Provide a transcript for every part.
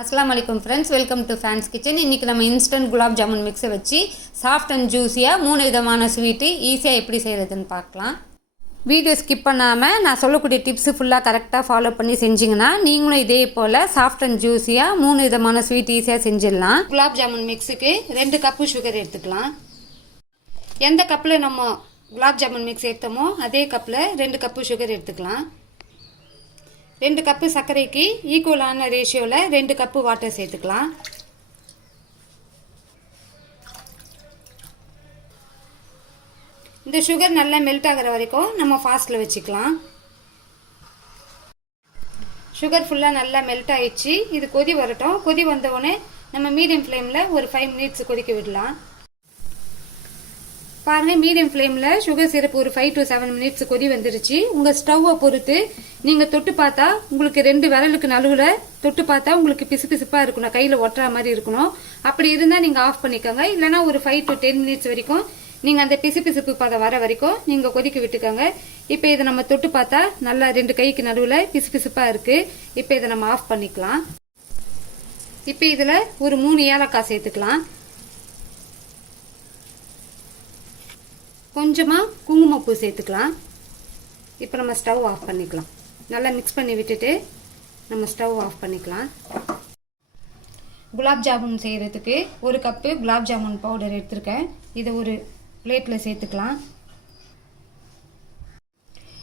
அஸ்லாம் வலைக்கம் friends welcome to fans kitchen இன்றைக்கி நம்ம இன்ஸ்டன்ட் குலாப் ஜாமுன் மிக்ஸை வச்சு சாஃப்ட் அண்ட் ஜூஸியாக மூணு விதமான ஸ்வீட்டு ஈஸியாக எப்படி செய்கிறதுன்னு பார்க்கலாம். வீடியோ ஸ்கிப் பண்ணாமல் நான் சொல்லக்கூடிய டிப்ஸு ஃபுல்லாக கரெக்டாக ஃபாலோ பண்ணி செஞ்சிங்கன்னா நீங்களும் இதே போல் சாஃப்ட் அண்ட் ஜூஸியாக மூணு விதமான ஸ்வீட் ஈஸியாக செஞ்சிடலாம். குலாப் ஜாமுன் மிக்ஸுக்கு ரெண்டு கப்பு சுகர் எடுத்துக்கலாம். எந்த கப்பில் நம்ம குலாப் ஜாமுன் மிக்ஸ் எடுத்தோமோ அதே கப்பில் ரெண்டு கப்பு சுகர் எடுத்துக்கலாம். ரெண்டு கப்பு சர்க்கரைக்கு ஈக்குவலான ரேஷியோவில் ரெண்டு கப்பு வாட்டர் சேர்த்துக்கலாம். இந்த சுகர் நல்லா மெல்ட் ஆகிற வரைக்கும் நம்ம ஃபாஸ்ட்டில் வச்சுக்கலாம். சுகர் ஃபுல்லாக நல்லா மெல்ட் ஆயிடுச்சு. இது கொதி வரட்டும். கொதி வந்தவுடனே நம்ம மீடியம் ஃப்ளேமில் ஒரு ஃபைவ் மினிட்ஸ் கொதிக்க விடலாம். பாருங்க மீடியம் ஃப்ளேமில் சுகர் சிரப் ஒரு ஃபைவ் டு செவன் மினிட்ஸ் கொதி வந்துருச்சு. உங்கள் ஸ்டவ்வை பொறுத்து நீங்கள் தொட்டு பார்த்தா உங்களுக்கு ரெண்டு விரலுக்கு நடுவில் தொட்டு பார்த்தா உங்களுக்கு பிசு பிசுப்பாக இருக்கணும் கையில் ஒட்டுற மாதிரி இருக்கணும். அப்படி இருந்தால் நீங்கள் ஆஃப் பண்ணிக்கோங்க. இல்லைனா ஒரு ஃபைவ் டு டென் மினிட்ஸ் வரைக்கும் நீங்கள் அந்த பிசு பிசுப்பு பதம் வர வரைக்கும் நீங்கள் கொதிக்க விட்டுக்கோங்க. இப்போ இதை நம்ம தொட்டு பார்த்தா நல்லா ரெண்டு கைக்கு நடுவில் பிசு பிசுப்பாக இருக்குது இப்போ இதை நம்ம ஆஃப் பண்ணிக்கலாம். இப்போ இதில் ஒரு மூணு ஏலக்காய் சேர்த்துக்கலாம். கொஞ்சமாக குங்குமப்பூ சேர்த்துக்கலாம். இப்போ நம்ம ஸ்டவ் ஆஃப் பண்ணிக்கலாம். நல்லா மிக்ஸ் பண்ணி விட்டுட்டு நம்ம ஸ்டவ் ஆஃப் பண்ணிக்கலாம். குலாப் ஜாமுன் செய்கிறதுக்கு ஒரு கப்பு குலாப் ஜாமுன் பவுடர் எடுத்திருக்கேன். இதை ஒரு பிளேட்டில் சேர்த்துக்கலாம்.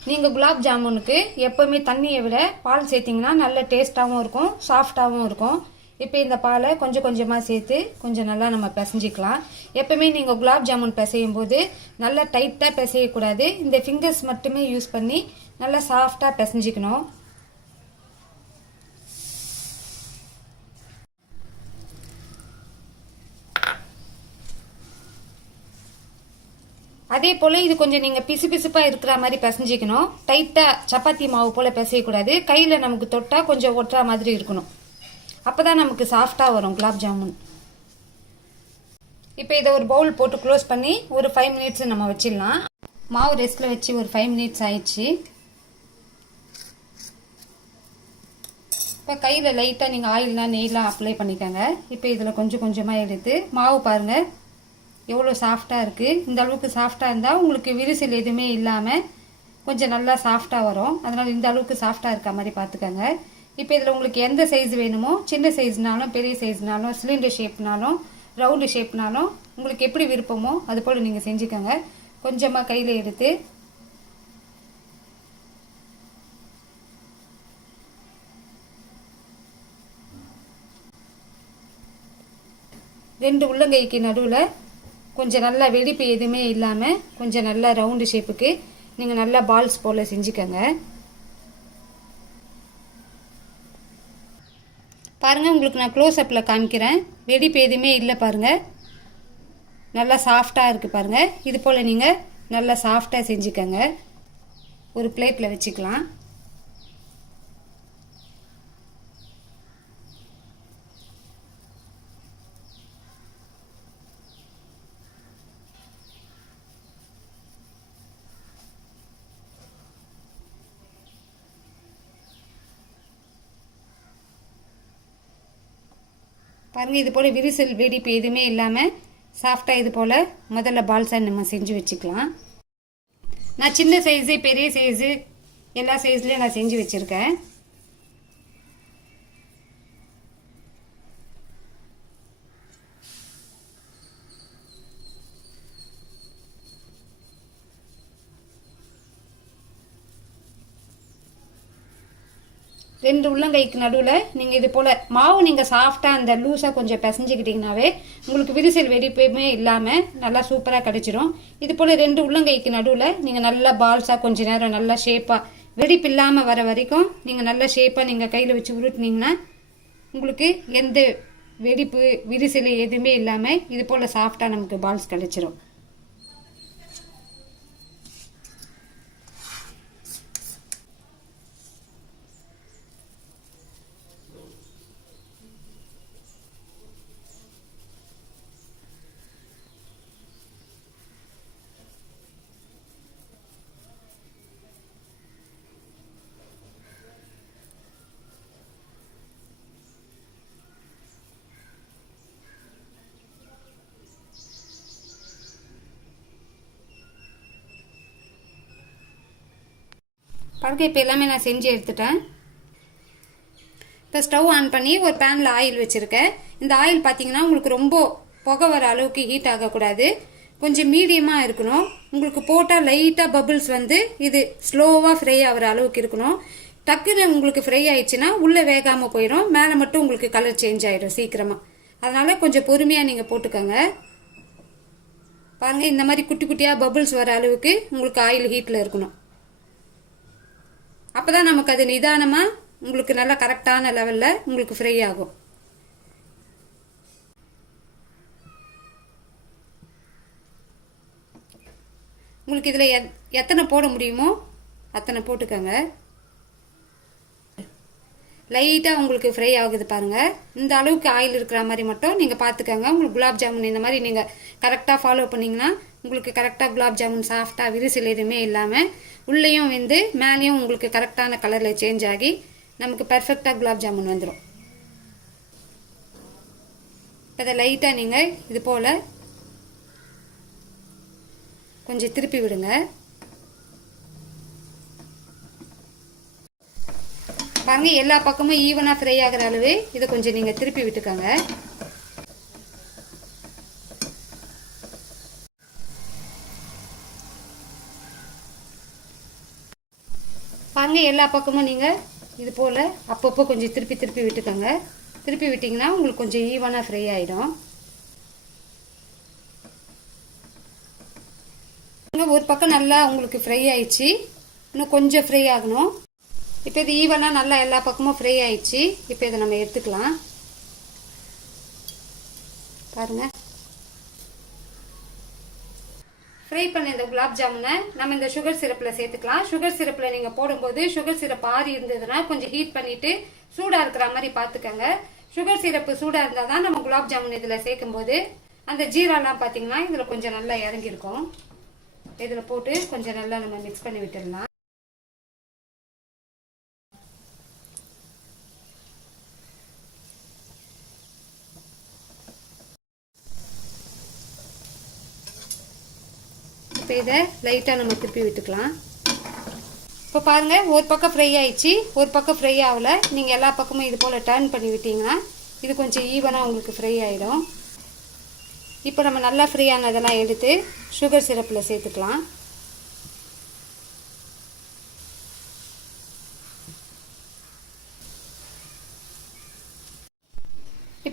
நீங்கள் குலாப் ஜாமுனுக்கு எப்போவுமே தண்ணியை விட பால் சேர்த்திங்கன்னா நல்ல டேஸ்ட்டாகவும் இருக்கும் சாஃப்டாகவும் இருக்கும். இப்போ இந்த பாலை கொஞ்சம் கொஞ்சமாக சேர்த்து கொஞ்சம் நல்லா நம்ம பிசைஞ்சிக்கலாம். எப்பவுமே நீங்கள் குலாப் ஜாமுன் பிசையும் போது நல்லா டைட்டாக பிசையக்கூடாது. இந்த ஃபிங்கர்ஸ் மட்டுமே யூஸ் பண்ணி நல்லா சாஃப்டாக பிசைஞ்சிக்கணும். அதே போல் இது கொஞ்சம் நீங்கள் பிசு பிசுப்பாக இருக்கிற மாதிரி பிசைஞ்சிக்கணும். டைட்டாக சப்பாத்தி மாவு போல் பிசையக்கூடாது. கையில் நமக்கு தொட்டால் கொஞ்சம் ஒட்டுற மாதிரி இருக்கணும். அப்போ தான் நமக்கு சாஃப்டாக வரும் குலாப் ஜாமுன். இப்போ இதை ஒரு பவுல் போட்டு க்ளோஸ் பண்ணி ஒரு ஃபைவ் மினிட்ஸ் நம்ம வச்சிடலாம். மாவு ரெஸ்ட்டில் வச்சு ஒரு ஃபைவ் மினிட்ஸ் ஆயிடுச்சு. இப்போ கையில் லைட்டாக நீங்கள் ஆயில்லாம் நெய்லாம் அப்ளை பண்ணிக்கோங்க. இப்போ இதில் கொஞ்சம் கொஞ்சமாக எடுத்து மாவு பாருங்கள் எவ்வளோ சாஃப்டாக இருக்குது இந்த அளவுக்கு சாஃப்டாக இருந்தால் உங்களுக்கு விரிசல் எதுவுமே இல்லாமல் கொஞ்சம் நல்லா சாஃப்டாக வரும். அதனால் இந்த அளவுக்கு சாஃப்டாக இருக்க மாதிரி பார்த்துக்கோங்க. இப்போ இதில் உங்களுக்கு எந்த சைஸ் வேணுமோ சின்ன சைஸ்னாலும் பெரிய சைஸ்னாலும் சிலிண்டர் ஷேப்னாலும் ரவுண்டு ஷேப்னாலும் உங்களுக்கு எப்படி விருப்பமோ அது போல் நீங்கள் செஞ்சுக்கோங்க. கொஞ்சமாக கையில் எடுத்து ரெண்டு உள்ளங்கைக்கு நடுவில் கொஞ்சம் நல்லா வெடிப்பு எதுவுமே இல்லாமல் கொஞ்சம் நல்லா ரவுண்டு ஷேப்புக்கு நீங்கள் நல்லா பால்ஸ் போல் செஞ்சுக்கோங்க. பாருங்கள் உங்களுக்கு நான் க்ளோஸ் அப்பில் காமிக்கிறேன். வெடிப்பு எதுவுமே இல்லை பாருங்கள் நல்லா சாஃப்டாக இருக்குது பாருங்கள் இது போல் நீங்கள் நல்லா சாஃப்டாக செஞ்சுக்கோங்க. ஒரு பிளேட்டில் வச்சுக்கலாம். பாருங்கள் இது போல் விரிசல் வெடிப்பு எதுவுமே இல்லாமல் சாஃப்டாக இது போல் முதல்ல பால்ஸை நம்ம செஞ்சு வச்சுக்கலாம். நான் சின்ன சைஸு பெரிய சைஸு எல்லா சைஸ்லேயும் நான் செஞ்சு வச்சுருக்கேன். ரெண்டு உள்ளங்கைக்கு நடுவில் நீங்கள் இது போல் மாவு நீங்கள் சாஃப்டாக அந்த லூஸாக கொஞ்சம் பிசைஞ்சிக்கிட்டிங்கனாவே உங்களுக்கு விரிசல் வெடிப்புமே இல்லாமல் நல்லா சூப்பராக கிடச்சிரும். இது போல் ரெண்டு உள்ளங்கைக்கு நடுவில் நீங்கள் நல்லா பால்ஸாக கொஞ்ச நேரம் நல்லா ஷேப்பாக வெடிப்பு இல்லாமல் வர வரைக்கும் நீங்கள் நல்லா ஷேப்பாக நீங்கள் கையில் வச்சு உருட்டினீங்கன்னா உங்களுக்கு எந்த வெடிப்பு விரிசல் எதுவுமே இல்லாமல் இது போல் சாஃப்டாக நமக்கு பால்ஸ் கிடச்சிரும். பாருங்க இப்போ எல்லாமே நான் செஞ்சு எடுத்துட்டேன். இப்போ ஸ்டவ் ஆன் பண்ணி ஒரு பேனில் ஆயில் வச்சுருக்கேன். இந்த ஆயில் பார்த்தீங்கன்னா உங்களுக்கு ரொம்ப புகை வர அளவுக்கு ஹீட் ஆகக்கூடாது. கொஞ்சம் மீடியமாக இருக்கணும். உங்களுக்கு போட்டால் லைட்டாக பபுள்ஸ் வந்து இது ஸ்லோவாக ஃப்ரை ஆகிற அளவுக்கு இருக்கணும். டக்குன்னு உங்களுக்கு ஃப்ரை ஆயிடுச்சுன்னா உள்ளே வேகாமல் போயிடும். மேலே மட்டும் உங்களுக்கு கலர் சேஞ்ச் ஆகிடும் சீக்கிரமாக அதனால் கொஞ்சம் பொறுமையாக நீங்கள் போட்டுக்கோங்க. பாருங்கள் இந்த மாதிரி குட்டி குட்டியாக பபுள்ஸ் வர அளவுக்கு உங்களுக்கு ஆயில் ஹீட்டில் இருக்கணும். அப்போ தான் நமக்கு அது நிதானமாக உங்களுக்கு நல்லா கரெக்டான லெவலில் உங்களுக்கு ஃப்ரை ஆகும். உங்களுக்கு இதில் எத் எத்தனை போட முடியுமோ அத்தனை போட்டுக்கோங்க. லைட்டாக உங்களுக்கு ஃப்ரை ஆகுது பாருங்கள் இந்த அளவுக்கு ஆயில் இருக்கிற மாதிரி மட்டும் நீங்கள் பார்த்துக்கோங்க உங்களுக்கு குலாப் ஜாமுன் இந்த மாதிரி நீங்கள் கரெக்டாக ஃபாலோ பண்ணிங்கன்னா உங்களுக்கு கரெக்டாக குலாப் ஜாமுன் சாஃப்டாக விரிசல் எதுவுமே இல்லாமல் உள்ளேயும் வந்து மேலேயும் உங்களுக்கு கரெக்டான கலரில் சேஞ்ச் ஆகி நமக்கு பர்ஃபெக்டாக குலாப் ஜாமுன் வந்துடும் இப்போ அதை லைட்டாக நீங்கள் இது போல் கொஞ்சம் திருப்பி விடுங்க. பாருங்கள் எல்லா பக்கமும் ஈவனாக ஃப்ரை ஆகிற அளவு இதை கொஞ்சம் நீங்கள் திருப்பி விட்டுக்கோங்க. பாருங்க எல்லா பக்கமும் நீங்கள் இது போல் அப்பப்போ கொஞ்சம் திருப்பி திருப்பி விட்டுக்கோங்க. திருப்பி விட்டிங்கன்னா உங்களுக்கு கொஞ்சம் ஈவனாக ஃப்ரை ஆகிடும் ஒரு பக்கம் நல்லா உங்களுக்கு ஃப்ரை ஆயிடுச்சு. இன்னும் கொஞ்சம் ஃப்ரை ஆகணும். இப்போ இது ஈவனாக நல்லா எல்லா பக்கமும் ஃப்ரை ஆயிடுச்சு. இப்போ இதை நம்ம எடுத்துக்கலாம். பாருங்கள் ஃப்ரை பண்ண இந்த குலாப் ஜாமுனை நம்ம இந்த சுகர் சிரப்பில் சேர்த்துக்கலாம். சுகர் சிரப்பில் நீங்கள் போடும்போது சுகர் சிரப் ஆறி இருந்ததுன்னா கொஞ்சம் ஹீட் பண்ணிவிட்டு சூடாக இருக்கிற மாதிரி பார்த்துக்கோங்க. சுகர் சிரப்பு சூடாக இருந்தால் தான் நம்ம குலாப் ஜாமுன் இதில் சேர்க்கும்போது அந்த ஜீராலாம் பார்த்தீங்கன்னா இதில் கொஞ்சம் நல்லா இறங்கியிருக்கும். இதில் போட்டு கொஞ்சம் நல்லா நம்ம மிக்ஸ் பண்ணி விட்டுடலாம். இதை லைட்டாக நம்ம திருப்பி விட்டுக்கலாம். இப்போ பாருங்கள் ஒரு பக்கம் ஃப்ரை ஆயிடுச்சு. ஒரு பக்கம் ஃப்ரை ஆகலை. நீங்கள் எல்லா பக்கமும் இது போல் டர்ன் பண்ணி விட்டீங்கன்னா இது கொஞ்சம் ஈவனாக உங்களுக்கு ஃப்ரை ஆகிடும் இப்போ நம்ம நல்லா ஃப்ரீயானதெல்லாம் எடுத்து சுகர் சிரப்பில் சேர்த்துக்கலாம்.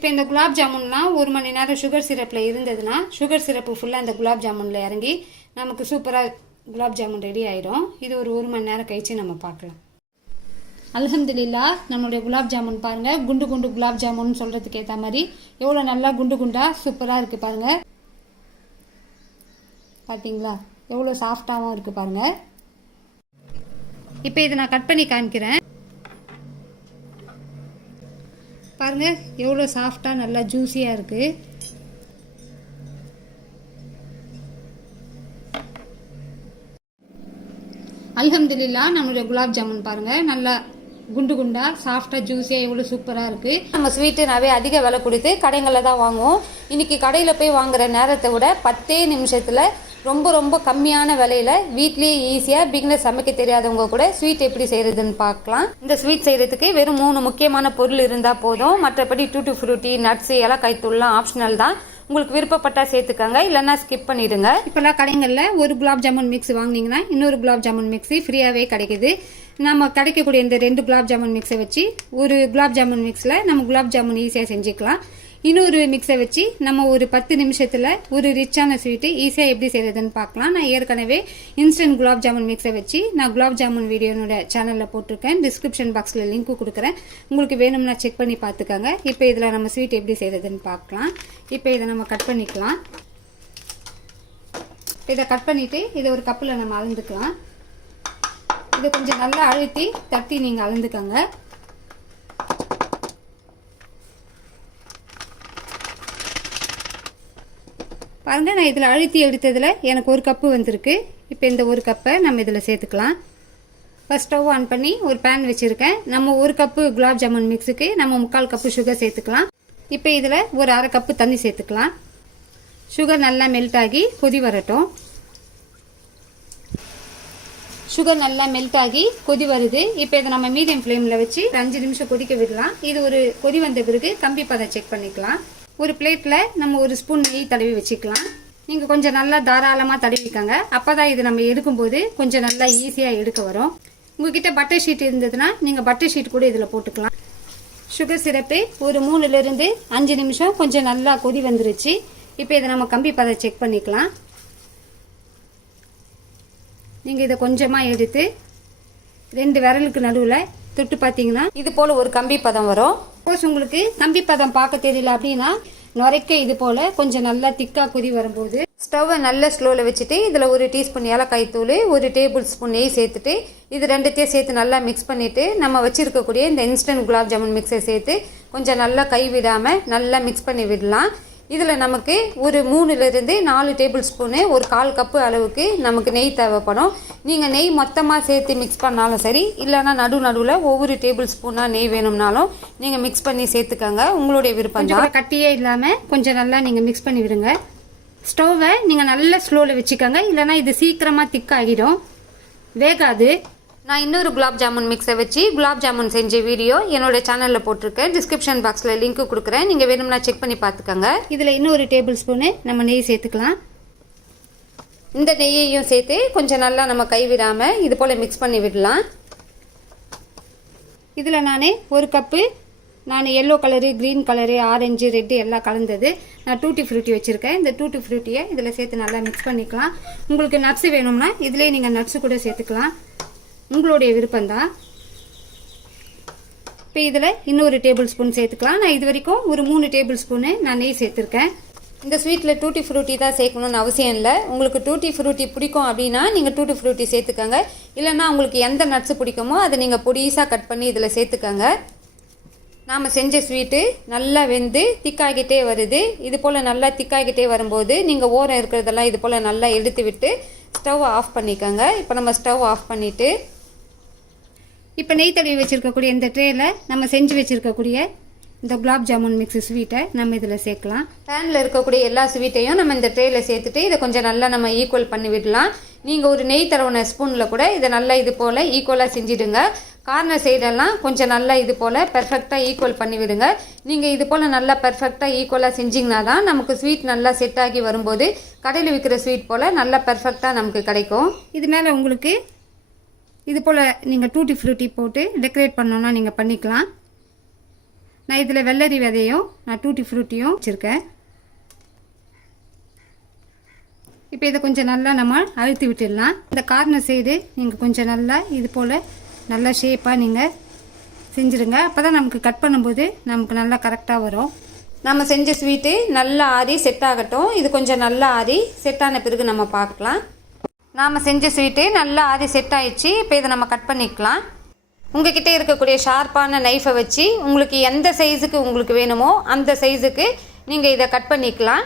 இப்போ இந்த குலாப் ஜாமுன்லாம் ஒரு மணி நேரம் சுகர் சிரப்பில் இருந்ததுன்னா சுகர் சிரப்பு ஃபுல்லாக இந்த குலாப் ஜாமுனில் இறங்கி நமக்கு சூப்பராக குலாப் ஜாமுன் ரெடி ஆகிடும் இது ஒரு ஒரு மணி நேரம் கழித்து நம்ம பார்க்கலாம். அல்ஹம்துலில்லா நம்மளுடைய குலாப் ஜாமுன் பாருங்கள் குண்டு குண்டு குலாப் ஜாமுன் சொல்கிறதுக்கு ஏற்ற மாதிரி எவ்வளோ நல்லா குண்டு குண்டாக சூப்பராக இருக்குது பாருங்கள் பார்த்தீங்களா எவ்வளோ சாஃப்டாகவும் இருக்குது பாருங்கள் இப்போ இதை நான் கட் பண்ணி காமிக்கிறேன். பாருங்கள் எவ்வளோ சாஃப்டாக நல்லா ஜூஸியாக இருக்குது அல்ஹம்துலில்லா நம்மளுடைய குலாப் ஜாமுன் பாருங்கள் நல்லா குண்டு குண்டா சாஃப்டாக ஜூஸியாக எவ்வளோ சூப்பராக இருக்குது நம்ம ஸ்வீட்டுனாவே அதிக விலை கொடுத்து கடைங்களில் தான் வாங்குவோம். இன்றைக்கி கடையில் போய் வாங்குற நேரத்தை விட பத்தே நிமிஷத்தில் ரொம்ப ரொம்ப கம்மியான விலையில் வீட்லேயே ஈஸியாக பிகினர் சமைக்க தெரியாதவங்க கூட ஸ்வீட் எப்படி செய்கிறதுன்னு பார்க்கலாம். இந்த ஸ்வீட் செய்கிறதுக்கு வெறும் மூணு முக்கியமான பொருள் இருந்தால் போதும். மற்றபடி டூட்டு ஃப்ரூட்டி நட்ஸு ஏலக்காய் தூள்லாம் ஆப்ஷனல் தான். உங்களுக்கு விருப்பப்பட்டா சேர்த்துக்கங்க. இல்லைன்னா ஸ்கிப் பண்ணிடுங்க. இப்போல்லாம் கடைங்களில் ஒரு குலாப் ஜாமுன் மிக்ஸ் வாங்கினீங்கன்னா இன்னொரு குலாப் ஜாமுன் மிக்ஸி ஃப்ரீயாகவே கிடைக்குது. நம்ம கிடைக்கக்கூடிய இந்த ரெண்டு குலாப் ஜாமுன் மிக்ஸை வச்சு ஒரு குலாப் ஜாமுன் மிக்ஸில் நம்ம குலாப் ஜாமுன் ஈஸியாக செஞ்சுக்கலாம். இன்னொரு மிக்ஸை வச்சு நம்ம ஒரு பத்து நிமிஷத்தில் ஒரு ரிச்சான ஸ்வீட்டு ஈஸியாக எப்படி செய்கிறதுன்னு பார்க்கலாம். நான் ஏற்கனவே இன்ஸ்டன்ட் குலாப் ஜாமுன் மிக்ஸை வச்சு நான் குலாப் ஜாமுன் வீடியோனோட சேனலில் போட்டிருக்கேன். டிஸ்கிரிப்ஷன் பாக்ஸில் லிங்க் கொடுக்குறேன். உங்களுக்கு வேணும்னா செக் பண்ணி பார்த்துக்கோங்க. இப்போ இதில் நம்ம ஸ்வீட் எப்படி செய்கிறதுன்னு பார்க்கலாம். இப்போ இதை நம்ம கட் பண்ணிக்கலாம். இதை கட் பண்ணிவிட்டு இதை ஒரு கப்பில் நம்ம அளந்துக்கலாம். இதை கொஞ்சம் நல்லா அழுத்தி தட்டி நீங்கள் அளந்துக்கோங்க. பாருங்கள் நான் இதில் அழுத்தி எடுத்ததில் எனக்கு ஒரு கப்பு வந்திருக்கு. இப்போ இந்த ஒரு கப்பை நம்ம இதில் சேர்த்துக்கலாம். ஃபஸ்ட் ஸ்டவ் ஆன் பண்ணி ஒரு பேன் வச்சுருக்கேன். நம்ம ஒரு கப்பு குலாப் ஜாமுன் மிக்ஸுக்கு நம்ம முக்கால் கப்பு சுகர் சேர்த்துக்கலாம். இப்போ இதில் ஒரு அரை கப்பு தண்ணி சேர்த்துக்கலாம். சுகர் நல்லா மெல்ட் ஆகி கொதி வரட்டும். சுகர் நல்லா மெல்ட் ஆகி கொதி வருது. இப்போ இதை நம்ம மீடியம் ஃப்ளேமில் வச்சு அஞ்சு நிமிஷம் கொதிக்க விடலாம். இது ஒரு கொதி வந்த பிறகு கம்பி பதம் செக் பண்ணிக்கலாம். ஒரு பிளேட்டில் நம்ம ஒரு ஸ்பூன் நெய் தடவி வச்சுக்கலாம். நீங்கள் கொஞ்சம் நல்லா தாராளமாக தடவிக்கோங்க. அப்போ தான் இது நம்ம எடுக்கும்போது கொஞ்சம் நல்லா ஈஸியாக எடுக்க வரும். உங்ககிட்ட பட்டர் ஷீட் இருந்ததுன்னா நீங்கள் பட்டர் ஷீட் கூட இதில் போட்டுக்கலாம். சுகர் சிரப்பு ஒரு மூணுலேருந்து அஞ்சு நிமிஷம் கொஞ்சம் நல்லா கொதி வந்துருச்சு. இப்போ இதை நம்ம கம்பி பதம் செக் பண்ணிக்கலாம். நீங்கள் இதை கொஞ்சமாக எடுத்து ரெண்டு விரலுக்கு நடுவில் தொட்டு பார்த்தீங்கன்னா இது போல் ஒரு கம்பி பதம் வரும். சப்போஸ் உங்களுக்கு கம்பி பதம் பார்க்க தெரியல அப்படின்னா நுரைக்க இது போல் கொஞ்சம் நல்லா திக்காக கொதி வரும்போது ஸ்டவ்வை நல்ல ஸ்லோவில் வச்சுட்டு இதில் ஒரு டீஸ்பூன் ஏலக்காய் தூள் ஒரு டேபிள் ஸ்பூன் நெய் சேர்த்துட்டு இது ரெண்டுத்தையும் சேர்த்து நல்லா மிக்ஸ் பண்ணிவிட்டு நம்ம வச்சுருக்கக்கூடிய இந்த இன்ஸ்டன்ட் குலாப் ஜாமுன் மிக்ஸை சேர்த்து கொஞ்சம் நல்லா கை விடாமல் நல்லா மிக்ஸ் பண்ணி விடலாம். இதில் நமக்கு ஒரு மூணுலேருந்து நாலு டேபிள் ஸ்பூனு ஒரு கால் கப்பு அளவுக்கு நமக்கு நெய் தேவைப்படும். நீங்கள் நெய் மொத்தமாக சேர்த்து மிக்ஸ் பண்ணாலும் சரி இல்லைனா நடு நடுவில் ஒவ்வொரு டேபிள் ஸ்பூனாக நெய் வேணும்னாலும் நீங்கள் மிக்ஸ் பண்ணி சேர்த்துக்கங்க. உங்களுடைய விருப்பம் தான் கட்டியே இல்லாமல் கொஞ்சம் நல்லா நீங்கள் மிக்ஸ் பண்ணி விடுங்க. ஸ்டவ்வை நீங்கள் நல்ல ஸ்லோவில் வச்சுக்கோங்க. இல்லைனா இது சீக்கிரமாக திக்காகிடும் வேகாது. நான் இன்னொரு குலாப் ஜாமுன் மிக்ஸை வச்சு குலாப் ஜாமுன் செஞ்ச வீடியோ என்னோட சேனலில் போட்டிருக்கேன். டிஸ்கிரிப்ஷன் பாக்ஸில் லிங்க் கொடுக்குறேன். நீங்கள் வேணும்னா செக் பண்ணி பார்த்துக்கோங்க. இதில் இன்னொரு டேபிள் ஸ்பூனு நம்ம நெய் சேர்த்துக்கலாம். இந்த நெய்யையும் சேர்த்து கொஞ்சம் நல்லா நம்ம கைவிடாமல் இது போல் மிக்ஸ் பண்ணி விடலாம். இதில் நான் ஒரு கப்பு நான் yellow colour green colour orange red எல்லாம் கலந்தது. நான் டூட்டி ஃப்ரூட்டி வச்சுருக்கேன். இந்த டூட்டி ஃப்ரூட்டியை இதில் சேர்த்து நல்லா மிக்ஸ் பண்ணிக்கலாம். உங்களுக்கு நட்ஸு வேணும்னா இதிலே நீங்கள் நட்ஸு கூட சேர்த்துக்கலாம். உங்களுடைய விருப்பம்தான். இப்போ இதில் இன்னொரு டேபிள் ஸ்பூன் சேர்த்துக்கலாம். நான் இது வரைக்கும் ஒரு மூணு டேபிள் ஸ்பூனு நான் நெய் சேர்த்துருக்கேன். இந்த ஸ்வீட்டில் டூட்டி ஃப்ரூட்டி தான் சேர்க்கணும்னு அவசியம் இல்லை. உங்களுக்கு டூட்டி ஃப்ரூட்டி பிடிக்கும் அப்படின்னா நீங்கள் டூட்டி ஃப்ரூட்டி சேர்த்துக்கோங்க. இல்லைன்னா உங்களுக்கு எந்த நட்ஸு பிடிக்குமோ அதை நீங்கள் பொடிசாக கட் பண்ணி இதில் சேர்த்துக்கோங்க. நாம் செஞ்ச ஸ்வீட்டு நல்லா வெந்து திக்காகிட்டே வருது. இது போல் நல்லா திக்காகிட்டே வரும்போது நீங்கள் ஓரம் இருக்கிறதெல்லாம் இது போல் நல்லா எடுத்து விட்டு ஸ்டவ் ஆஃப் பண்ணிக்கோங்க. இப்போ நம்ம ஸ்டவ் ஆஃப் பண்ணிவிட்டு இப்போ நெய் தடவி வச்சுருக்கக்கூடிய இந்த ட்ரேயில் நம்ம செஞ்சு வச்சுருக்கக்கூடிய இந்த குலாப் ஜாமுன் மிக்ஸ் ஸ்வீட்டை நம்ம இதில் சேர்க்கலாம். பேனில் இருக்கக்கூடிய எல்லா ஸ்வீட்டையும் நம்ம இந்த ட்ரேயில் சேர்த்துட்டு இதை கொஞ்சம் நல்லா நம்ம ஈக்குவல் பண்ணி விடலாம். நீங்கள் ஒரு நெய் தரவுன ஸ்பூனில் கூட இதை நல்லா இது போல் ஈக்குவலாக செஞ்சிடுங்க. கார்னர் சைடெல்லாம் கொஞ்சம் நல்லா இது போல் பெர்ஃபெக்டாக ஈக்குவல் பண்ணி விடுங்க. நீங்கள் இது போல் நல்லா பெர்ஃபெக்டாக ஈக்குவலாக செஞ்சிங்கன்னா தான் நமக்கு ஸ்வீட் நல்லா செட் ஆகி வரும்போது கடையில் விற்கிற ஸ்வீட் போல் நல்லா பெர்ஃபெக்டாக நமக்கு கிடைக்கும். இது மேலே உங்களுக்கு இது போல் நீங்கள் டூட்டி ஃப்ரூட்டி போட்டு டெக்கரேட் பண்ணோன்னா நீங்கள் பண்ணிக்கலாம். நான் இதில் வெள்ளரி விதையும் நான் டூட்டி ஃப்ரூட்டியும் வச்சுருக்கேன். இப்போ இதை கொஞ்சம் நல்லா நம்ம அழுத்தி விட்டுடலாம். இந்த கார்னர் சைடு நீங்கள் கொஞ்சம் நல்லா இது போல் நல்லா ஷேப்பாக நீங்கள் செஞ்சுருங்க. அப்போ தான் நமக்கு கட் பண்ணும்போது நமக்கு நல்லா கரெக்டாக வரும். நம்ம செஞ்ச ஸ்வீட்டு நல்லா ஆறி செட் ஆகட்டும். இது கொஞ்சம் நல்லா ஆறி செட் ஆன பிறகு நம்ம பார்க்கலாம். நாம் செஞ்ச ஸ்வீட்டு நல்லா ஆறி செட் ஆயிடுச்சு. இப்போ இதை நம்ம கட் பண்ணிக்கலாம். உங்ககிட்ட இருக்கக்கூடிய ஷார்ப்பான நைஃபை வச்சு உங்களுக்கு எந்த சைஸுக்கு உங்களுக்கு வேணுமோ அந்த சைஸுக்கு நீங்கள் இதை கட் பண்ணிக்கலாம்.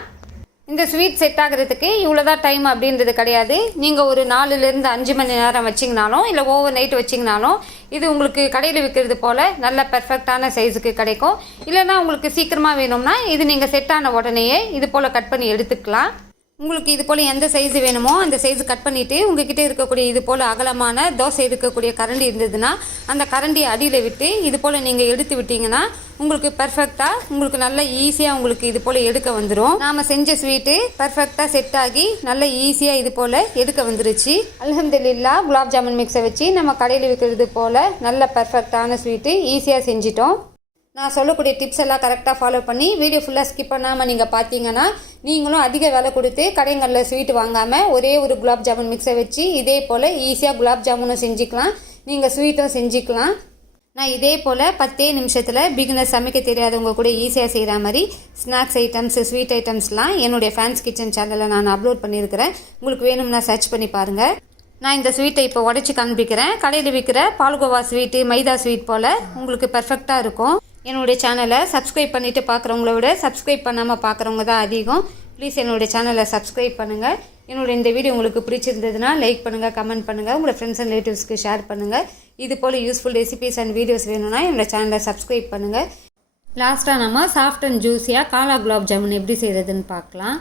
இந்த ஸ்வீட் செட் ஆகிறதுக்கு இவ்வளோதான் டைம் அப்படின்றது கிடையாது. நீங்கள் ஒரு நாலுலேருந்து அஞ்சு மணி நேரம் வச்சிங்கனாலும் இல்லை ஓவர் நைட் வச்சிங்கனாலும் இது உங்களுக்கு கடையில் விற்கிறது போல் நல்ல பெர்ஃபெக்டான சைஸுக்கு கிடைக்கும். இல்லைன்னா உங்களுக்கு சீக்கிரமாக வேணும்னா இது நீங்கள் செட் ஆன உடனேயே இது போல் கட் பண்ணி எடுத்துக்கலாம். உங்களுக்கு இது போல் எந்த சைஸ் வேணுமோ அந்த சைஸ் கட் பண்ணிவிட்டு உங்ககிட்ட இருக்கக்கூடிய இது போல் அகலமான தோசை இருக்கக்கூடிய கரண்டி இருந்ததுன்னா அந்த கரண்டியை அடியில் விட்டு இது போல் நீங்கள் எடுத்து விட்டீங்கன்னா உங்களுக்கு பர்ஃபெக்டாக உங்களுக்கு நல்ல ஈஸியாக உங்களுக்கு இது போல் எடுக்க வந்துடும் நாம் செஞ்ச ஸ்வீட்டு பர்ஃபெக்டாக செட் ஆகி நல்ல ஈஸியாக இது போல் எடுக்க வந்துருச்சு. அலமதுல்லா குலாப் ஜாமுன் மிக்ஸை வச்சு நம்ம கடையில் விற்கிறது போல் நல்ல பர்ஃபெக்டான ஸ்வீட்டு ஈஸியாக செஞ்சிட்டோம். நான் சொல்லக்கூடிய டிப்ஸ் எல்லாம் கரெக்டாக ஃபாலோ பண்ணி வீடியோ ஃபுல்லாக ஸ்கிப் பண்ணாமல் நீங்கள் பார்த்தீங்கன்னா நீங்களும் அதிக விலை கொடுத்து கடைங்களில் ஸ்வீட் வாங்காமல் ஒரே ஒரு குலாப் ஜாமுன் மிக்ஸை வச்சு இதே போல் ஈஸியாக குலாப் ஜாமுனும் செஞ்சுக்கலாம். நீங்கள் ஸ்வீட்டும் செஞ்சுக்கலாம். நான் இதே போல் பத்தே நிமிஷத்தில் பிகினர் சமைக்க தெரியாதவங்க கூட ஈஸியாக செய்கிற மாதிரி ஸ்நாக்ஸ் ஐட்டம்ஸ் ஸ்வீட் ஐட்டம்ஸ்லாம் என்னுடைய ஃபேன்ஸ் கிச்சன் சேனலில் நான் அப்லோட் பண்ணியிருக்கிறேன் உங்களுக்கு வேணும்னா சர்ச் பண்ணி பாருங்கள் நான் இந்த ஸ்வீட்டை இப்போ உடச்சி காண்பிக்கிறேன். கடையில் விற்கிற பால்கோவா ஸ்வீட்டு மைதா ஸ்வீட் போல் உங்களுக்கு பர்ஃபெக்டாக இருக்கும். என்னுடைய சேனலை சப்ஸ்கிரைப் பண்ணிவிட்டு பார்க்குறவங்கள விட சப்ஸ்கிரைப் பண்ணாமல் பார்க்குறவங்க தான் அதிகம். ப்ளீஸ் என்னுடைய சேனலை சப்ஸ்கிரைப் பண்ணுங்கள் என்னோட இந்த வீடியோ உங்களுக்கு பிடிச்சிருந்ததுன்னா லைக் பண்ணுங்கள் கமெண்ட் பண்ணுங்கள் உங்களோட ஃப்ரெண்ட்ஸ் அண்ட் ரிலேட்டிவ்ஸ்க்கு ஷேர் பண்ணுங்கள் இது போல் யூஸ்ஃபுல் ரெசிபிஸ் அண்ட் வீடியோஸ் வேணும்னா என்னோட சேனலை சப்ஸ்கிரைப் பண்ணுங்கள் லாஸ்ட்டாக நம்ம சாஃப்ட் அண்ட் ஜூஸியாக காலா குலாப் ஜாமுன் எப்படி செய்கிறதுன்னு பார்க்கலாம்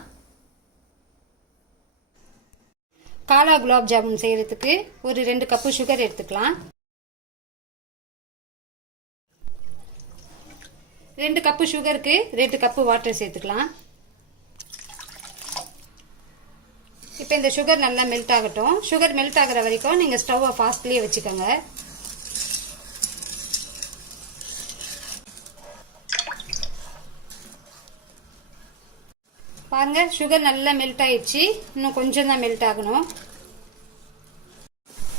காலா குலாப் ஜாமுன் செய்கிறதுக்கு ஒரு ரெண்டு கப்பு சுகர் எடுத்துக்கலாம். ரெண்டு கப்பு சுகருக்கு ரெண்டு கப்பு வாட்டர் சேர்த்துக்கலாம். இப்போ இந்த சுகர் நல்லா மெல்ட் ஆகட்டும். சுகர் மெல்ட் ஆகிற வரைக்கும் நீங்கள் ஸ்டவ்வை ஃபாஸ்ட்லேயே வச்சுக்கோங்க. பாருங்க சுகர் நல்லா மெல்ட் ஆயிடுச்சு. இன்னும் கொஞ்சம் தான் மெல்ட் ஆகணும்.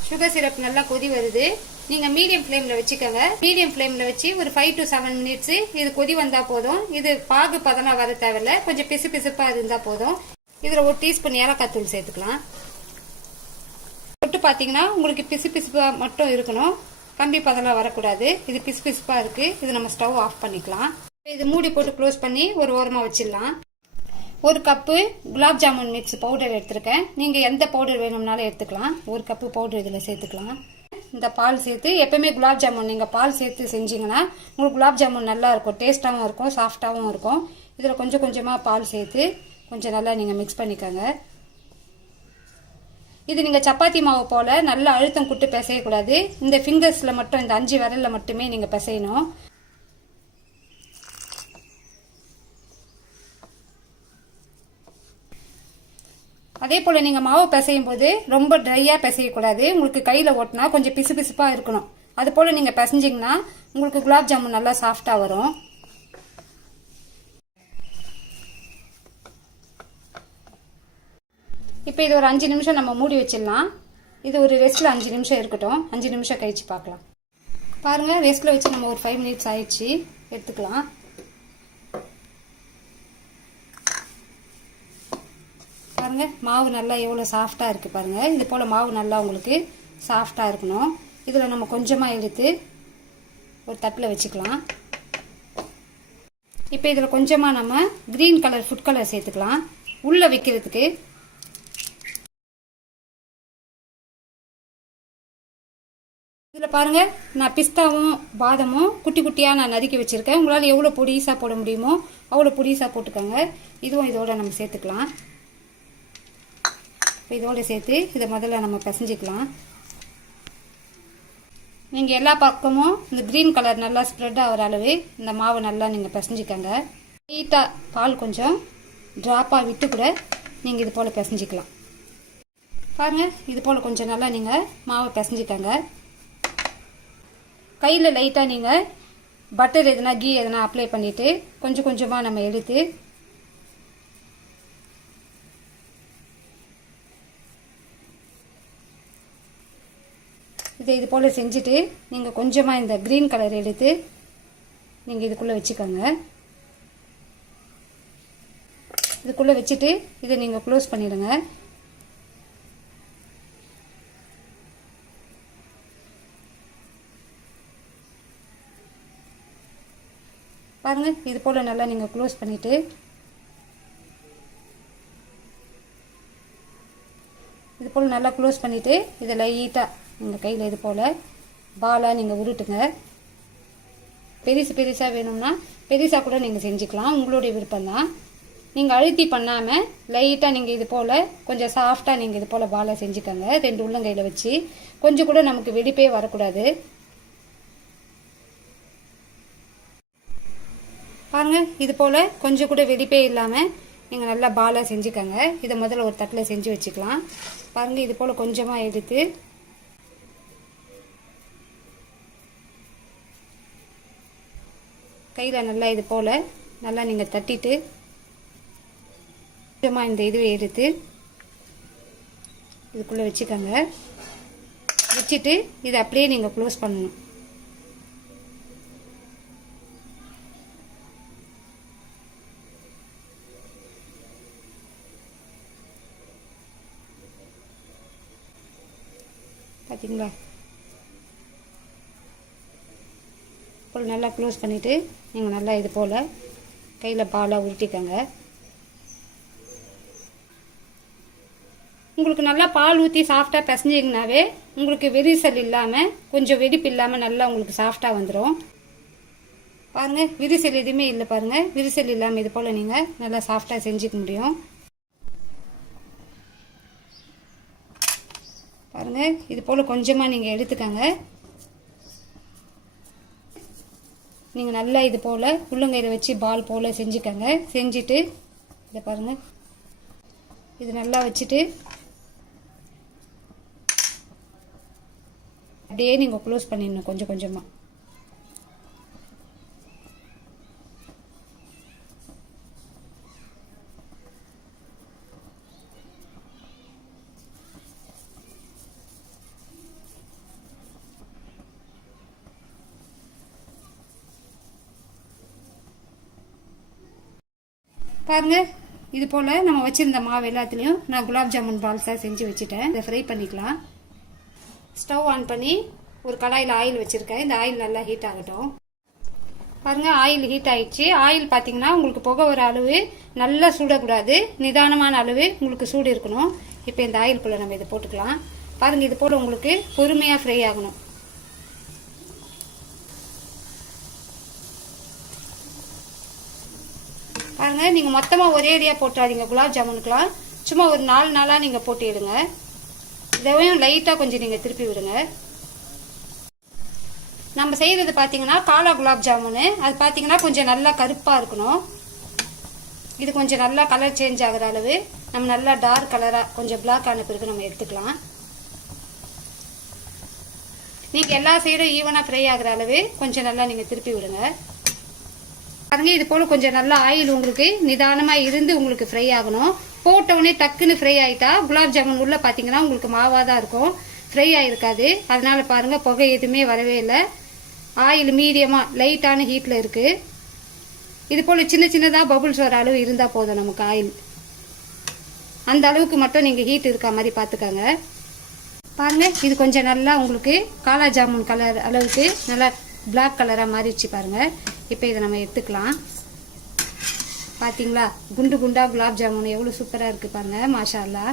சுகர் சிரப் நல்லா கொதி வருது. நீங்க மீடியம் ஃப்ளேமில் வச்சுக்கோங்க. மீடியம் ஃப்ளேமில் வச்சு ஒரு ஃபைவ் டு செவன் மினிட்ஸ் இது கொதி வந்தா போதும். இது பாகு பதனா வர தேவையில்ல. கொஞ்சம் பிசு பிசுப்பா இருந்தா போதும். இதுல ஒரு டீஸ்பூன் ஏலக்காய் தூள் சேர்த்துக்கலாம். தொட்டு பாத்தீங்கன்னா உங்களுக்கு பிசு பிசுப்பா மட்டும் இருக்கணும். கம்பி பதெல்லாம் வரக்கூடாது. இது பிசு பிசுப்பா இருக்கு. இது நம்ம ஸ்டவ் ஆஃப் பண்ணிக்கலாம். இது மூடி போட்டு க்ளோஸ் பண்ணி ஒரு ஓரமா வச்சிடலாம். ஒரு cup gulab jamun mix powder எடுத்திருக்கேன். நீங்கள் எந்த பவுடர் வேணும்னாலும் எடுத்துக்கலாம். ஒரு கப்பு பவுடர் இதில் சேர்த்துக்கலாம். இந்த பால் சேர்த்து எப்போயுமே குலாப் ஜாமுன் நீங்கள் பால் சேர்த்து செஞ்சிங்கன்னா உங்களுக்கு குலாப் ஜாமுன் நல்லா இருக்கும் டேஸ்ட்டாகவும் இருக்கும் சாஃப்டாகவும் இருக்கும். இதில் கொஞ்சம் கொஞ்சமாக பால் சேர்த்து கொஞ்சம் நல்லா நீங்கள் மிக்ஸ் பண்ணிக்கோங்க. இது நீங்கள் சப்பாத்தி மாவு போல் நல்லா அழுத்தம் குட்டு பிசையக்கூடாது. இந்த ஃபிங்கர்ஸில் மட்டும் இந்த அஞ்சு விரலில் மட்டுமே நீங்கள் பிசையணும். அதே போல் நீங்கள் மாவு பிசையும் போது ரொம்ப ட்ரையாக பிசையக்கூடாது. உங்களுக்கு கையில் ஓட்டினா கொஞ்சம் பிசு பிசுப்பாக இருக்கணும். அது போல் நீங்கள் பிசைஞ்சிங்கன்னா உங்களுக்கு குலாப் ஜாமுன் நல்லா சாஃப்டாக வரும். இப்போ இது ஒரு அஞ்சு நிமிஷம் நம்ம மூடி வச்சிடலாம். இது ஒரு ரெஸ்ட்டில் அஞ்சு நிமிஷம் இருக்கட்டும். அஞ்சு நிமிஷம் கழிச்சு பார்க்கலாம். பாருங்கள் ரெஸ்ட்டில் வச்சு நம்ம ஒரு ஃபைவ் மினிட்ஸ் ஆயிடுச்சு. எடுத்துக்கலாம். பாருங்க. மாவு நல்லா எவ்வளோ சாஃப்டாக இருக்குது பாருங்கள் இது போல் மாவு நல்லா உங்களுக்கு சாஃப்டாக இருக்கணும். இதில் நம்ம கொஞ்சமாக எடுத்து ஒரு தட்டில் வச்சுக்கலாம். இப்போ இதில் கொஞ்சமாக நம்ம க்ரீன் கலர் ஃபுட் கலர் சேர்த்துக்கலாம். உள்ளே வைக்கிறதுக்கு இதில் பாருங்கள் நான் பிஸ்தாவும் பாதமும் குட்டி குட்டியாக நான் நறுக்கி வச்சுருக்கேன். உங்களால் எவ்வளோ பொடிசாக போட முடியுமோ அவ்வளோ பொடிசாக போட்டுக்கோங்க. இதுவும் இதோட நம்ம சேர்த்துக்கலாம். இப்போ இதோடு சேர்த்து இதை முதல்ல நம்ம பிசைஞ்சிக்கலாம். நீங்கள் எல்லா பக்கமும் இந்த க்ரீன் கலர் நல்லா ஸ்ப்ரெட் ஆகிற அளவு இந்த மாவு நல்லா நீங்கள் பிசைஞ்சிக்கோங்க. ஹீட்டாக பால் கொஞ்சம் ட்ராப்பாக விட்டு கூட நீங்கள் இது போல் பிசைஞ்சிக்கலாம். பாருங்கள் இது போல் கொஞ்சம் நல்லா நீங்கள் மாவை பிசைஞ்சிக்கோங்க. கையில் லைட்டாக நீங்கள் பட்டர் எதுனா கீ எதுனா அப்ளை பண்ணிவிட்டு கொஞ்சம் கொஞ்சமாக நம்ம எடுத்து இதை இது போல் செஞ்சுட்டு நீங்கள் கொஞ்சமாக இந்த க்ரீன் கலர் எடுத்து நீங்கள் இதுக்குள்ளே வச்சுக்கோங்க. இதுக்குள்ளே வச்சுட்டு இதை நீங்கள் க்ளோஸ் பண்ணிவிடுங்க பாருங்கள் இது போல் நல்லா நீங்கள் க்ளோஸ் பண்ணிவிட்டு இது போல் நல்லா க்ளோஸ் பண்ணிவிட்டு இதை லைட்டாக உங்கள் கையில் இது போல். பாலாக நீங்கள் உருட்டுங்க. பெருசு பெருசாக வேணும்னா பெருசாக கூட நீங்கள் செஞ்சுக்கலாம். உங்களுடைய விருப்பம் தான் நீங்கள் அழுத்தி பண்ணாமல் லைட்டாக நீங்கள் இது போல் கொஞ்சம் சாஃப்டாக நீங்கள் இது போல் பாலாக செஞ்சுக்கோங்க. ரெண்டு உள்ளங்கையில் வச்சு. கொஞ்சம் கூட நமக்கு வெடிப்பே வரக்கூடாது. பாருங்கள் இது போல் கொஞ்சம் கூட வெடிப்பே இல்லாமல் நீங்கள் நல்லா பாலாக செஞ்சுக்கோங்க. இதை முதல்ல ஒரு தட்டில் செஞ்சு வச்சுக்கலாம். பாருங்கள் இது போல் கொஞ்சமாக எடுத்து கையில் நல்லா இது போல் நல்லா நீங்கள் தட்டிட்டு கொஞ்சமாக இந்த இதுவை எடுத்து இதுக்குள்ளே வச்சுக்கோங்க. வச்சுட்டு இதை அப்படியே நீங்கள் க்ளோஸ் பண்ணணும். பார்த்தீங்களா போல் நல்லா க்ளோஸ் பண்ணிவிட்டு நீங்கள் நல்லா இது போல் கையில் பாலாக உருட்டிக்கோங்க. உங்களுக்கு நல்லா பால் ஊற்றி சாஃப்டாக பிசைஞ்சிங்கனாவே உங்களுக்கு விரிசல் இல்லாமல் கொஞ்சம் வெடிப்பு இல்லாமல் நல்லா உங்களுக்கு சாஃப்டாக வந்துடும் பாருங்கள் விரிசல் எதுவுமே இல்லை பாருங்கள் விரிசல் இல்லாமல் இது போல் நீங்கள் நல்லா சாஃப்டாக செஞ்சுக்க முடியும். பாருங்கள் இது போல் கொஞ்சமாக நீங்கள் எடுத்துக்கோங்க. நீங்கள் நல்லா இது போல் உள்ளங்கையில் வச்சு பால் போல் செஞ்சுக்கோங்க. செஞ்சுட்டு இதை பாருங்கள் இது நல்லா வச்சுட்டு அப்படியே நீங்கள் க்ளோஸ் பண்ணிடணும் கொஞ்சம் கொஞ்சமாக பாருங்க. இது போல் நம்ம வச்சுருந்த மாவு எல்லாத்துலேயும் நான் குலாப் ஜாமுன் பால்ஸாக செஞ்சு வச்சுட்டேன். இதை ஃப்ரை பண்ணிக்கலாம். ஸ்டவ் ஆன் பண்ணி ஒரு கடாயில் ஆயில் வச்சுருக்கேன். இந்த ஆயில் நல்லா ஹீட் ஆகட்டும். பாருங்கள் ஆயில் ஹீட் ஆயிடுச்சு. ஆயில் பார்த்தீங்கன்னா உங்களுக்கு புகை வர அளவு நல்லா சூடக்கூடாது. நிதானமான அளவு உங்களுக்கு சூடு இருக்கணும். இப்போ இந்த ஆயிலுக்குள்ளே நம்ம இதை போட்டுக்கலாம். பாருங்கள் இது போல் உங்களுக்கு பொறுமையாக ஃப்ரை ஆகணும். பாருங்க நீங்கள் மொத்தமாக ஒரே ஏரியா போட்டுறாதீங்க குலாப் ஜாமுனுக்குலாம் சும்மா ஒரு நாலு நாளாக நீங்கள் போட்டு எடுங்க இதையும் லைட்டாக கொஞ்சம் நீங்கள் திருப்பி விடுங்க. நம்ம செய்கிறது பார்த்தீங்கன்னா காலா குலாப் ஜாமுனு. அது பார்த்தீங்கன்னா கொஞ்சம் நல்லா கருப்பாக இருக்கணும். இது கொஞ்சம் நல்லா கலர் சேஞ்ச் ஆகிற அளவு. நம்ம நல்லா டார்க் கலராக கொஞ்சம் பிளாக் ஆன பிறகு நம்ம எடுத்துக்கலாம். நீங்கள் எல்லா சைடும் ஈவனாக ஃப்ரை ஆகிற அளவு கொஞ்சம் நல்லா நீங்கள் திருப்பி விடுங்க. பாருங்க இது போல் கொஞ்சம் நல்லா ஆயில் உங்களுக்கு நிதானமாக இருந்து உங்களுக்கு ஃப்ரை ஆகணும். போட்ட உடனே டக்குன்னு ஃப்ரை ஆயிட்டா குலாப் ஜாமுன் உள்ள பார்த்தீங்கன்னா உங்களுக்கு மாவாக தான் இருக்கும். ஃப்ரை ஆயிருக்காது. அதனால பாருங்க புகை எதுவுமே வரவே இல்லை. ஆயில் மீடியமாக லைட்டான ஹீட்டில் இருக்குது இது போல் சின்ன சின்னதாக பபுள்ஸ் வர அளவு இருந்தால் போதும் நமக்கு ஆயில் அந்த அளவுக்கு மட்டும் நீங்கள் ஹீட் இருக்க மாதிரி பார்த்துக்கோங்க பாருங்க இது கொஞ்சம் நல்லா உங்களுக்கு காலா ஜாமுன் கலர் அளவுக்கு நல்லா பிளாக் கலராக மாறிடுச்சு பாருங்க. இப்போ இதை நம்ம எடுத்துக்கலாம். பார்த்தீங்களா குண்டு குண்டாக குலாப் ஜாமுன் எவ்வளோ சூப்பராக இருக்குது பாருங்க மாஷாலா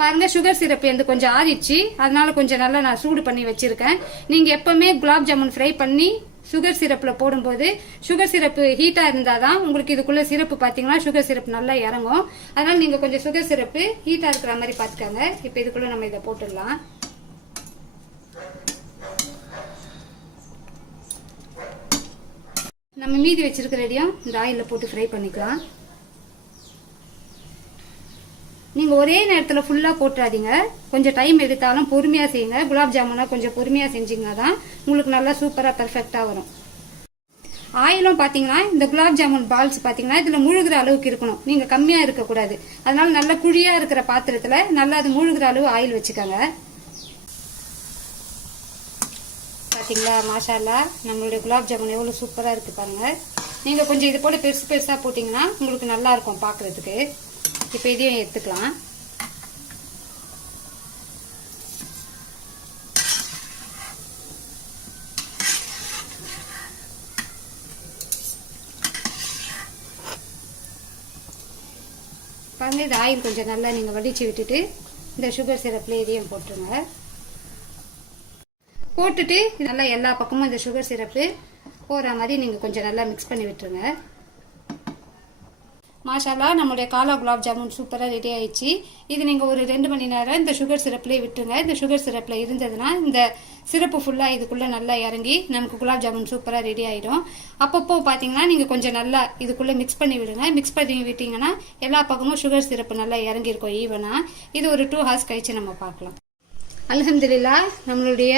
பாருங்கள் பாருங்க சுகர் சிரப் வந்து கொஞ்சம் ஆறிடுச்சு. அதனால கொஞ்சம் நல்லா நான் சூடு பண்ணி வச்சுருக்கேன். நீங்கள் எப்போவுமே குலாப் ஜாமுன் ஃப்ரை பண்ணி சுகர் சிரப்பில் போடும்போது சுகர் சிரப்பு இருந்தால் தான் உங்களுக்கு இதுக்குள்ளே சிரப்பு பார்த்தீங்கன்னா சுகர் சிரப் நல்லா இறங்கும். அதனால் நீங்கள் கொஞ்சம் சுகர் சிரப்பு ஹீட்டாக இருக்கிற மாதிரி பார்த்துக்கோங்க இப்போ இதுக்குள்ளே நம்ம இதை போட்டுடலாம். நம்ம மீதி வச்சிருக்கிறதையும் இந்த ஆயிலில் போட்டு ஃப்ரை பண்ணிக்கலாம். நீங்கள் ஒரே நேரத்தில் ஃபுல்லாக போட்டுறாதீங்க. கொஞ்சம் டைம் எடுத்தாலும் பொறுமையாக செய்யுங்க. குலாப் ஜாமுனாக கொஞ்சம் பொறுமையாக செஞ்சிங்கன்னா தான் உங்களுக்கு நல்லா சூப்பராக பர்ஃபெக்டாக வரும். ஆயிலும் பார்த்தீங்கன்னா இந்த குலாப் ஜாமுன் பால்ஸ் பார்த்தீங்கன்னா இதில் முழுகிற அளவுக்கு இருக்கணும். நீங்கள் கம்மியாக இருக்கக்கூடாது. அதனால நல்ல குழியாக இருக்கிற பாத்திரத்தில் நல்லா அது முழுகிற அளவு ஆயில் வச்சுக்கோங்க. பார்த்தீங்களா மாஷாலா நம்மளுடைய குலாப் ஜாமுன் எவ்வளோ சூப்பராக இருக்குது பாருங்கள் நீங்கள் கொஞ்சம் இது போல் பெருசு பெருசாக போட்டிங்கன்னா உங்களுக்கு நல்லா இருக்கும் பார்க்குறதுக்கு இப்போ இதையும் எடுத்துக்கலாம். பாருங்கள் இது ஆயில் கொஞ்சம் நல்லா நீங்கள் வடித்து விட்டுட்டு இந்த சுகர் சிரப்பில் இதையும் போட்டுருங்க. போட்டுட்டு நல்லா எல்லா பக்கமும் இந்த சுகர் சிரப்பு போகிற மாதிரி நீங்கள் கொஞ்சம் நல்லா மிக்ஸ் பண்ணி விட்டுருங்க. மாஷாலா நம்மளுடைய காலா குலாப் ஜாமுன் சூப்பராக ரெடி ஆயிடுச்சு. இது நீங்கள் ஒரு ரெண்டு மணி நேரம் இந்த சுகர் சிரப்லேயே விட்டுருங்க. இந்த சுகர் சிரப்பில் இருந்ததுன்னா இந்த சிரப்பு ஃபுல்லாக இதுக்குள்ளே நல்லா இறங்கி நமக்கு குலாப் ஜாமுன் சூப்பராக ரெடி ஆகிடும் அப்பப்போ பார்த்தீங்கன்னா நீங்கள் கொஞ்சம் நல்லா இதுக்குள்ளே மிக்ஸ் பண்ணி விடுங்க. மிக்ஸ் பண்ணி விட்டீங்கன்னா எல்லா பக்கமும் சுகர் சிரப்பு நல்லா இறங்கியிருக்கும் ஈவனாக இது ஒரு டூ ஹவர்ஸ் கழிச்சு நம்ம பார்க்கலாம். அலமதுல்லா நம்மளுடைய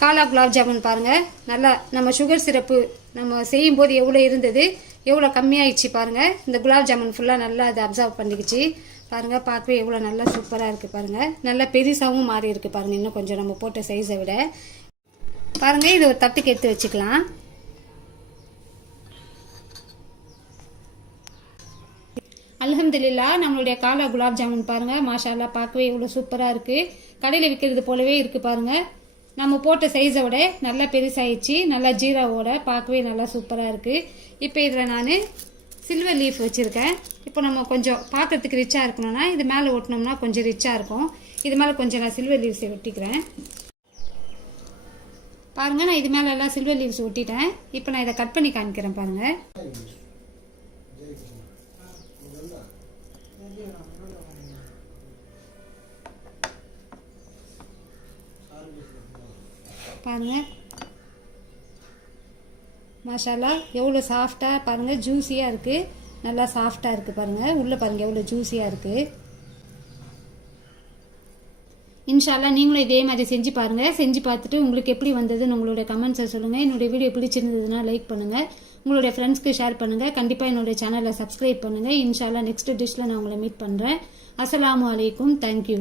காலா குலாப் ஜாமுன் பாருங்கள் நல்லா நம்ம சுகர் சிரப்பு நம்ம செய்யும் போது எவ்வளோ இருந்தது எவ்வளோ கம்மியாயிடுச்சு பாருங்கள் இந்த குலாப் ஜாமுன் ஃபுல்லாக நல்லா அதை அப்சர்வ் பண்ணிக்கிச்சு. பாருங்கள் பார்க்கவே எவ்வளோ நல்லா சூப்பராக இருக்குது பாருங்கள் நல்லா பெருசாகவும் மாறி இருக்குது பாருங்கள் இன்னும் கொஞ்சம் நம்ம போட்ட சைஸை விட. பாருங்கள் இது ஒரு தட்டுக்கு எடுத்து வச்சுக்கலாம். அலமதுல்லா நம்மளுடைய காலா குலாப் ஜாமுன் பாருங்கள் மாஷால்லா பார்க்கவே இவ்வளோ சூப்பராக இருக்குது கடையில் விற்கிறது போலவே இருக்குது பாருங்கள் நம்ம போட்ட சைஸை விட நல்லா பெருசாகிடுச்சு நல்லா ஜீராவோட பார்க்கவே நல்லா சூப்பராக இருக்குது இப்போ இதில் நான் சில்வர் லீஃப் வச்சுருக்கேன். இப்போ நம்ம கொஞ்சம் பார்க்கறதுக்கு ரிச்சாக இருக்கணும்னா இது மேலே ஒட்டினோம்னா கொஞ்சம் ரிச்சாக இருக்கும். இது மேலே கொஞ்சம் நான் சில்வர் லீவ்ஸை ஒட்டிக்கிறேன். பாருங்கள் நான் இது மேலே எல்லாம் சில்வர் லீவ்ஸ் ஒட்டிட்டேன். இப்போ நான் இதை கட் பண்ணி காமிக்கிறேன் பாருங்கள் பாருங்கள் மசாலா எவ்வளோ சாஃப்டாக பாருங்கள் ஜூஸியாக இருக்குது நல்லா சாஃப்டாக இருக்குது பாருங்கள் உள்ளே பாருங்கள் எவ்வளோ ஜூஸியாக இருக்குது இன்ஷால்லாம் நீங்களும் இதே மாதிரி செஞ்சு பாருங்கள் செஞ்சு பார்த்துட்டு உங்களுக்கு எப்படி வந்ததுன்னு உங்களுடைய கமெண்ட்ஸை சொல்லுங்கள் என்னுடைய வீடியோ பிடிச்சிருந்ததுன்னா லைக் பண்ணுங்கள் உங்களுடைய ஃப்ரெண்ட்ஸ்க்கு ஷேர் பண்ணுங்கள் கண்டிப்பாக என்னுடைய சேனலை சப்ஸ்கிரைப் பண்ணுங்கள் இன்ஷால்லா நெக்ஸ்ட் டிஷ்ஷில் நான் உங்களை மீட் பண்ணுறேன் அஸ்லாம் அலைக்கும். தேங்க்யூ